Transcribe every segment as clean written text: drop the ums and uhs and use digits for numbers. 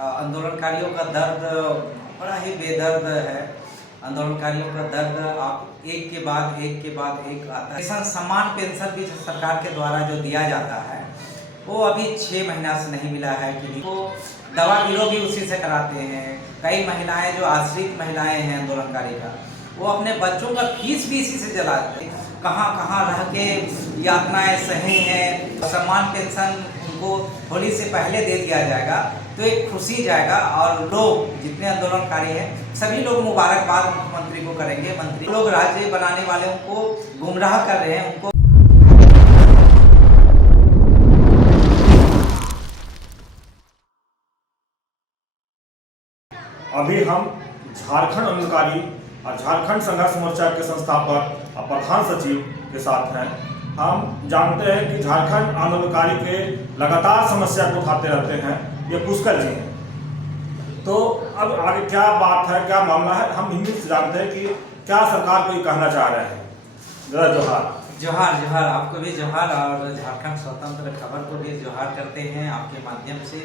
आंदोलनकारियों का दर्द बड़ा ही बेदर्द है। आंदोलनकारियों का दर्द आप एक के बाद एक आता है। सम्मान पेंशन भी सरकार के द्वारा जो दिया जाता है वो अभी 6 महीना से नहीं मिला है। किन्हीं को दवा बिलो भी उसी से कराते हैं। कई महिलाएं जो आश्रित महिलाएं हैं आंदोलनकारी का, वो अपने बच्चों का फीस भी इसी से चलाते हैं। कहाँ कहाँ रह के यातनाएं सही हैं। सम्मान पेंशन उनको होली से पहले दे दिया जाएगा तो एक खुशी जाएगा और लोग जितने आंदोलनकारी हैं सभी लोग मुबारकबाद मुख्यमंत्री को करेंगे। मंत्री लोग राज्य बनाने वालों को गुमराह कर रहे हैं। उनको अभी हम झारखंड आंदोलनकारी और झारखंड संघर्ष मोर्चा के संस्थापक और प्रधान सचिव के साथ हैं। हम जानते हैं कि झारखंड आंदोलनकारी के लगातार समस्या को उठाते रहते हैं, ये पुष्कर जी हैं। तो अब आगे क्या बात है, क्या मामला है, हम हिंदी से जानते हैं कि क्या सरकार को ये कहना चाह रहे हैं। जरा जोहार। जोहार जोहार, आपको भी जोहार और झारखंड स्वतंत्र खबर को भी जोहार करते हैं आपके माध्यम से।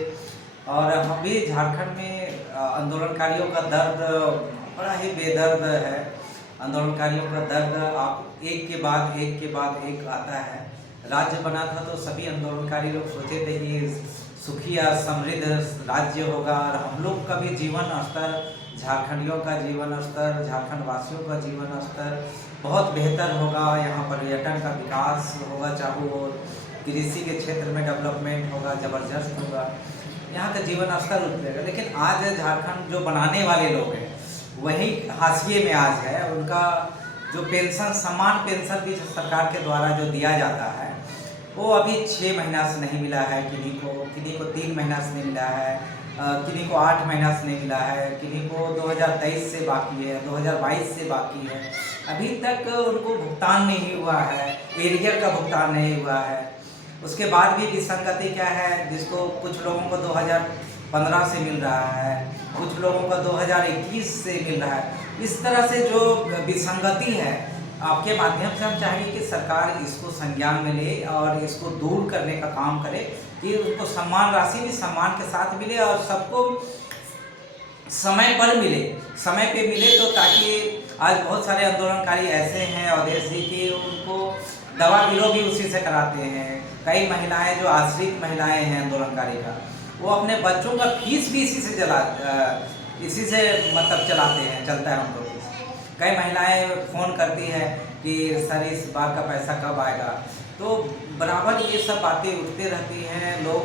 और हम भी झारखंड में आंदोलनकारियों का दर्द बड़ा ही बेदर्द है। आंदोलनकारियों का दर्द आप एक के बाद एक आता है। राज्य बना था तो सभी आंदोलनकारी लोग सोचे थे कि सुखी और समृद्ध राज्य होगा और हम लोग का भी जीवन स्तर, झारखंडियों का जीवन स्तर, झारखंड वासियों का जीवन स्तर बहुत बेहतर होगा। यहाँ पर्यटन का विकास होगा, चाहे वो कृषि के क्षेत्र में डेवलपमेंट होगा, ज़बरदस्त होगा, यहाँ का जीवन स्तर उतरेगा। लेकिन आज झारखंड जो बनाने वाले लोग हैं वही हाशिए में आज है। उनका जो पेंशन, सम्मान पेंशन भी सरकार के द्वारा जो दिया जाता है वो अभी 6 महीना से नहीं मिला है। किन्हीं को 3 महीना से नहीं मिला है, किन्हीं को 8 महीना से नहीं मिला है, किन्हीं को 2023 से बाकी है, 2022 से बाकी है। अभी तक उनको भुगतान नहीं हुआ है, एरियर का भुगतान नहीं हुआ है। उसके बाद भी विसंगति क्या है, जिसको कुछ लोगों को 2015 से मिल रहा है, कुछ लोगों को 2021 से मिल रहा है। इस तरह से जो विसंगति है, आपके माध्यम से हम चाहेंगे कि सरकार इसको संज्ञान में ले और इसको दूर करने का काम करे कि उनको सम्मान राशि भी सम्मान के साथ मिले और सबको समय पर मिले, समय पे मिले। तो ताकि आज बहुत सारे आंदोलनकारी ऐसे हैं अवधेश जी की उनको दवा बिलो भी उसी से कराते हैं। कई महिलाएं जो आश्रित महिलाएं हैं आंदोलनकारी का, वो अपने बच्चों का फीस भी इसी से चलाते हैं, चलता है उनको फीस। कई महिलाएं फ़ोन करती है कि सर इस बार का पैसा कब आएगा। तो बराबर ये सब बातें उठते रहती हैं। लोग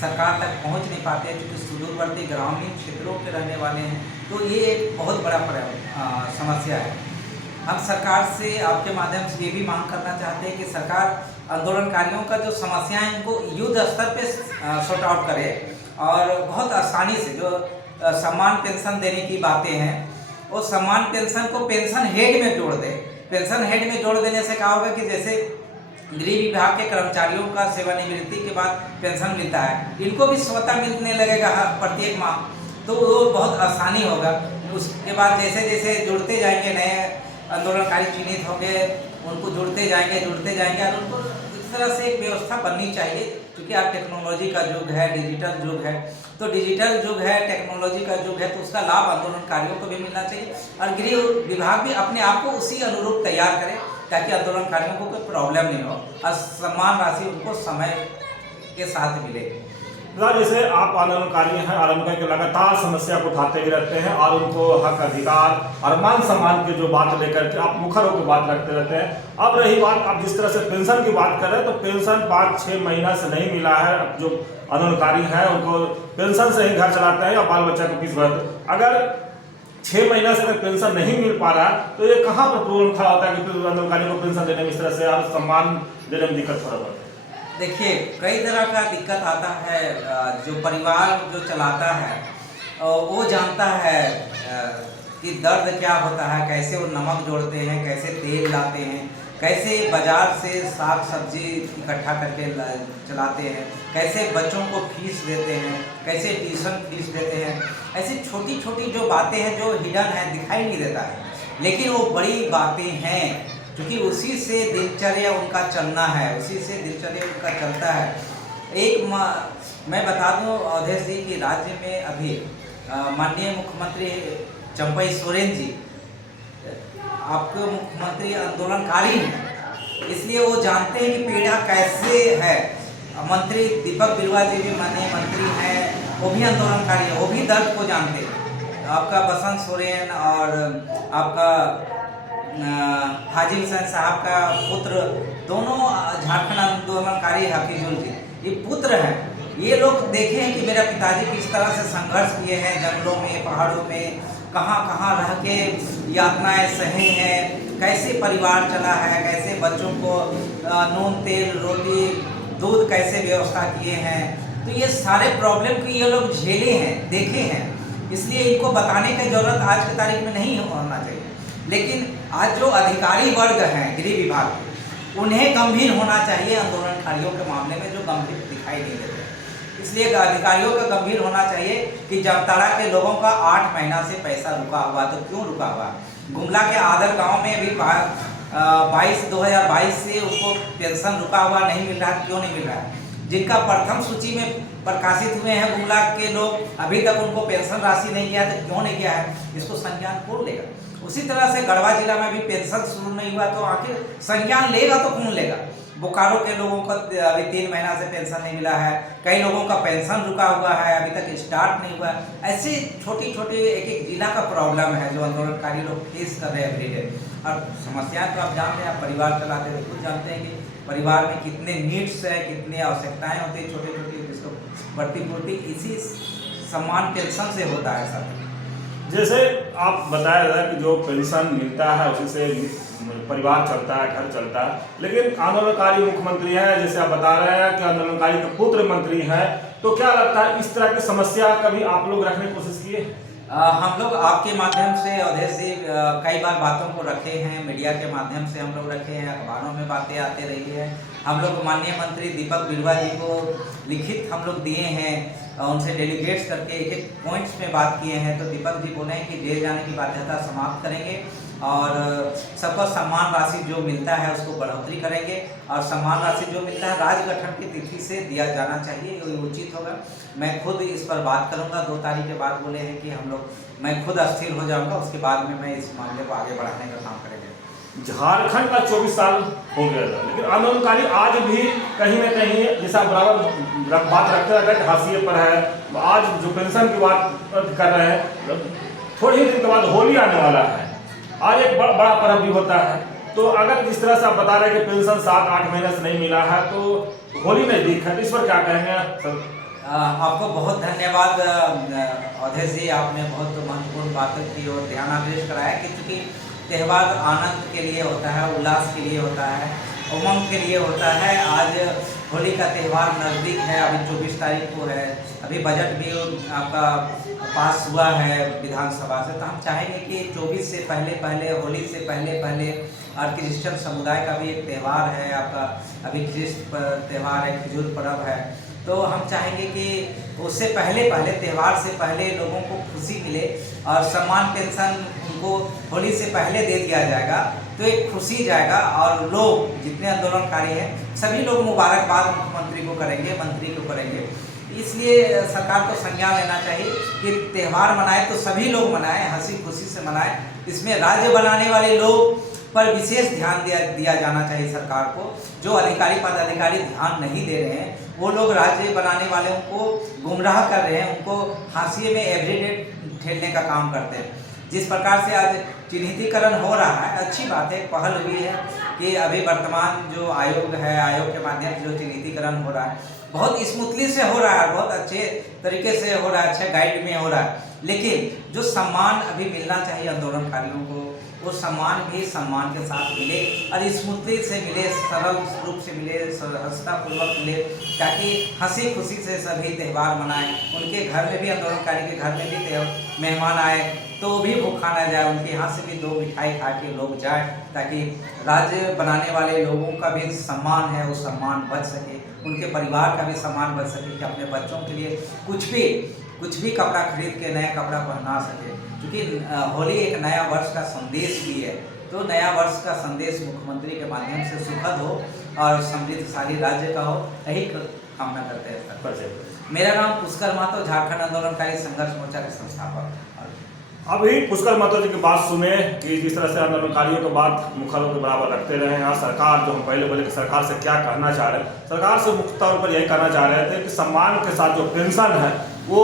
सरकार तक पहुंच नहीं पाते क्योंकि सुदूरवर्ती ग्रामीण क्षेत्रों के रहने वाले हैं। तो ये एक बहुत बड़ा समस्या है। हम सरकार से आपके माध्यम से ये भी मांग करना चाहते हैं कि सरकार आंदोलनकारियों का जो समस्याएं हैं उनको युद्ध स्तर पे सॉर्ट आउट करे और बहुत आसानी से जो सम्मान पेंशन देने की बातें हैं वो सम्मान पेंशन को पेंशन हेड में जोड़ दे। पेंशन हेड में जोड़ देने से क्या होगा कि जैसे गृह विभाग के कर्मचारियों का सेवानिवृत्ति के बाद पेंशन मिलता है, इनको भी स्वतः मिलने लगेगा प्रत्येक माह, तो वो बहुत आसानी होगा। उसके बाद जैसे जैसे जुड़ते जाएंगे नए आंदोलनकारी चिन्हित होंगे, उनको जुड़ते जाएंगे और उनको इस तरह से एक व्यवस्था बननी चाहिए। क्योंकि आज टेक्नोलॉजी का युग है, डिजिटल युग है, तो डिजिटल युग है, टेक्नोलॉजी का युग है, तो उसका लाभ आंदोलनकारियों को भी मिलना चाहिए और गृह विभाग भी अपने आप को उसी अनुरूप तैयार करे ताकि आंदोलनकारियों को कोई प्रॉब्लम नहीं हो और सम्मान राशि उनको समय के साथ मिले। जैसे आप आंदोलनकारी हैं, आंदोलन के लगातार समस्या को उठाते ही रहते हैं और उनको हक अधिकार और मान सम्मान की जो बात लेकर के आप मुखर होकर बात रखते रहते हैं। अब रही बात, आप जिस तरह से पेंशन की बात कर रहे हैं, तो पेंशन 5-6 महीना से नहीं मिला है। जो आंदोलनकारी हैं उनको पेंशन से ही घर चलाते हैं या बाल बच्चा को फीस भरते। अगर 6 महीना से पेंशन नहीं मिल पा रहा तो ये कहाँ पर प्रॉब्लम खड़ा होता है कि आंदोलनकारी को पेंशन देने में इस तरह से और सम्मान देने में दिक्कत खड़ा होता है? देखिए, कई तरह का दिक्कत आता है। जो परिवार जो चलाता है वो जानता है कि दर्द क्या होता है, कैसे वो नमक जोड़ते हैं, कैसे तेल लाते हैं, कैसे बाजार से साग सब्जी इकट्ठा करके चलाते हैं, कैसे बच्चों को फीस देते हैं, कैसे ट्यूशन फीस देते हैं। ऐसी छोटी छोटी जो बातें हैं जो हिडन है, दिखाई नहीं देता है, लेकिन वो बड़ी बातें हैं क्योंकि उसी से दिनचर्या उनका चलना है, उसी से दिनचर्या उनका चलता है। एक मैं बता दूं अवधेश जी कि राज्य में अभी माननीय मुख्यमंत्री चंपई सोरेन जी आपके मुख्यमंत्री आंदोलनकारी हैं, इसलिए वो जानते हैं कि पीड़ा कैसे है। मंत्री दीपक बिरुआ जी भी माननीय मंत्री हैं, वो भी आंदोलनकारी है, वो भी दर्द को जानते हैं। आपका बसंत सोरेन और आपका हाजी हुसैन साहब का पुत्र दोनों झारखंड आंदोलनकारी हफीजुल जी, ये पुत्र हैं। ये लोग देखे हैं कि मेरा पिताजी किस तरह से संघर्ष किए हैं, जंगलों में, पहाड़ों में, कहाँ कहाँ रह के यातनाएं सहे हैं, कैसे परिवार चला है, कैसे बच्चों को नून तेल रोटी दूध कैसे व्यवस्था किए हैं। तो ये सारे प्रॉब्लम को ये लोग झेले हैं, देखे हैं, इसलिए इनको बताने की ज़रूरत आज की तारीख में नहीं होना चाहिए। लेकिन आज जो अधिकारी वर्ग हैं गृह विभाग के, उन्हें गंभीर होना चाहिए आंदोलनकारियों के मामले में, जो गंभीर दिखाई नहीं देते। इसलिए अधिकारियों का गंभीर होना चाहिए कि जामताड़ा के लोगों का 8 महीना से पैसा रुका हुआ, तो क्यों रुका हुआ? गुमला के आदर गांव में भी 2022 से उनको पेंशन रुका हुआ नहीं मिल रहा, क्यों नहीं मिल रहा है? जिनका प्रथम सूची में प्रकाशित हुए हैं गुमला के लोग, अभी तक उनको पेंशन राशि नहीं किया, तो क्यों नहीं किया है? इसको संज्ञान कौन लेगा? उसी तरह से गढ़वा जिला में भी पेंशन शुरू नहीं हुआ, तो आखिर संज्ञान लेगा तो कौन लेगा? बोकारो के लोगों को अभी 3 महीना से पेंशन नहीं मिला है, कई लोगों का पेंशन रुका हुआ है, अभी तक स्टार्ट नहीं हुआ। ऐसी छोटी छोटी एक एक जिला का प्रॉब्लम है जो आंदोलनकारी लोग फेस कर रहे हैं एवरीडे। और समस्याएं तो आप जानते हैं, आप परिवार चलाते हुए खुद जानते हैं कि परिवार में कितने नीड्स है, कितनी आवश्यकताएं होती है छोटी छोटी, जिसको प्रतिपूर्ति इसी सम्मान पेंशन से होता है सर। जैसे आप बताया था कि जो पेंशन मिलता है उसी से परिवार चलता है, घर चलता है, लेकिन आंदोलनकारी मुख्यमंत्री हैं, जैसे आप बता रहे हैं कि आंदोलनकारी के पुत्र मंत्री हैं, तो क्या लगता है इस तरह की समस्या कभी आप लोग रखने की कोशिश किए? हम लोग आपके माध्यम से अवधेश जी कई बार बातों को रखे हैं, मीडिया के माध्यम से हम लोग रखे हैं, अखबारों में बातें आते रही है। हम लोग माननीय मंत्री दीपक बिरुआ जी को लिखित हम लोग दिए हैं, उनसे डेलीगेट्स करके एक एक पॉइंट्स में बात किए हैं। तो दीपक जी बोले हैं कि जेल जाने की बाध्यता समाप्त करेंगे और सबको सम्मान राशि जो मिलता है उसको बढ़ोतरी करेंगे, और सम्मान राशि जो मिलता है राज्य गठन की तिथि से दिया जाना चाहिए, ये उचित होगा। मैं खुद इस पर बात करूंगा, 2 तारीख के बाद बोले हैं कि हम लोग, मैं खुद अस्थिर हो जाऊंगा, उसके बाद में मैं इस मामले को आगे बढ़ाने का काम करेंगे। झारखंड का 24 साल हो गया था, लेकिन आंदोलनकारी आज भी कहीं न कहीं जैसा बराबर बात रखते रहते हैं, हाशिए पर है। आज जो पेंशन की बात कर रहे हैं, थोड़ी ही दिन के बाद होली आने वाला है, आज एक बड़ा पर्व भी होता है। तो अगर जिस तरह से आप बता रहे हैं कि पेंशन 7-8 महीने से नहीं मिला है, तो होली नजदीक है, तो इस पर क्या कहेंगे सर? आपको बहुत धन्यवाद अवधेश जी, आपने बहुत महत्वपूर्ण बातों की ओर ध्यान आदेश कराया कि चूँकि त्यौहार आनंद के लिए होता है, उल्लास के लिए होता है, उमंग के लिए होता है। आज होली का त्यौहार नज़दीक है, अभी 24 तारीख को है, अभी बजट भी आपका पास हुआ है विधानसभा से। तो हम चाहेंगे कि 24 से पहले होली से पहले और क्रिश्चियन समुदाय का भी एक त्यौहार है आपका, अभी क्रिस्ट त्यौहार है, खिजूर पर्व है, तो हम चाहेंगे कि उससे पहले त्यौहार से पहले लोगों को खुशी मिले और सम्मान पेंशन उनको होली से पहले दे दिया जाएगा, तो एक खुशी जाएगा। और लोग जितने आंदोलनकारी हैं सभी लोग मुबारकबाद मुख्यमंत्री को करेंगे, मंत्री को करेंगे। इसलिए सरकार को संज्ञान लेना चाहिए कि त्यौहार मनाए तो सभी लोग मनाएं, हंसी खुशी से मनाएं। इसमें राज्य बनाने वाले लोग पर विशेष ध्यान दिया जाना चाहिए सरकार को। जो अधिकारी पदाधिकारी ध्यान नहीं दे रहे हैं, वो लोग राज्य बनाने वालों को गुमराह कर रहे हैं, उनको हाशिए में एवरीडे ठेलने का काम करते हैं। जिस प्रकार से आज चिन्हितीकरण हो रहा है, अच्छी बात है, पहल हुई है कि अभी वर्तमान जो आयोग है, आयोग के माध्यम से जो चिन्हितीकरण हो रहा है बहुत स्मूथली से हो रहा है, बहुत अच्छे तरीके से हो रहा है, अच्छे गाइड में हो रहा है। लेकिन जो सम्मान अभी मिलना चाहिए आंदोलनकारियों को, वो सम्मान भी सम्मान के साथ मिले और स्मूथली से मिले, सरल रूप से मिले, हंसतापूर्वक मिले, ताकि हंसी खुशी से सभी त्यौहार मनाएं। उनके घर में भी, आंदोलनकारी के घर में भी मेहमान आए तो भी भूखा ना जाए, उनके यहाँ से भी 2 मिठाई खा के लोग जाए, ताकि राज्य बनाने वाले लोगों का भी सम्मान है वो सम्मान बच सके, उनके परिवार का भी सम्मान बच सके, कि अपने बच्चों के लिए कुछ भी कपड़ा खरीद के नया कपड़ा पहना सके। क्योंकि होली एक नया वर्ष का संदेश भी है, तो नया वर्ष का संदेश मुख्यमंत्री के माध्यम से सुखद हो और समृद्धशाली राज्य का हो, यही कामना करते हैं सर। मेरा नाम पुष्कर महतो, झारखंड आंदोलनकारी संघर्ष मोर्चा के संस्थापक। अभी पुष्कर महतो जी की बात सुने कि जिस तरह से आंदोलनकारियों के बात मुखरों के बराबर रखते रहे हैं। सरकार जो हम पहले बोले कि सरकार से क्या कहना चाह रहे हैं, सरकार से मुख्य तौर पर यही कहना चाह रहे थे कि सम्मान के साथ जो पेंशन है वो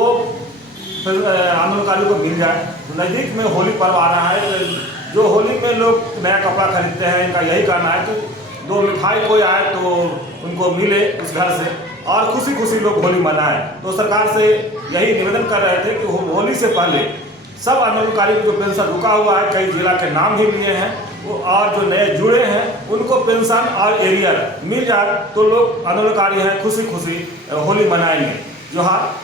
आंदोलनकारियों को मिल जाए। नज़दीक में होली पर्व आ रहा है, जो होली में लोग नया कपड़ा खरीदते हैं, इनका यही कहना है कि 2 मिठाई कोई आए तो उनको मिले उस घर से और खुशी खुशी लोग होली मनाएं। तो सरकार से यही निवेदन कर रहे थे कि होली से पहले सब आंदोलनकारियों को पेंशन रुका हुआ है, कई जिला के नाम भी लिए हैं और जो नए जुड़े हैं उनको पेंशन और एरियर मिल जाए तो लोग आंदोलनकारी हैं खुशी खुशी होली मनाएंगे। जोहार।